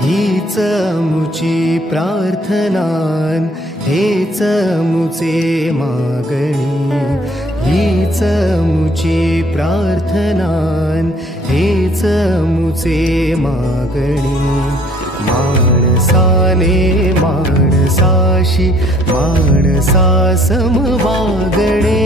हीच मुची प्रार्थनान, हेच मुचे मागणी. हीच मुची प्रार्थनान, हेच मुचे मागणी. माणसाने माणसाशी माणसासम वागणे.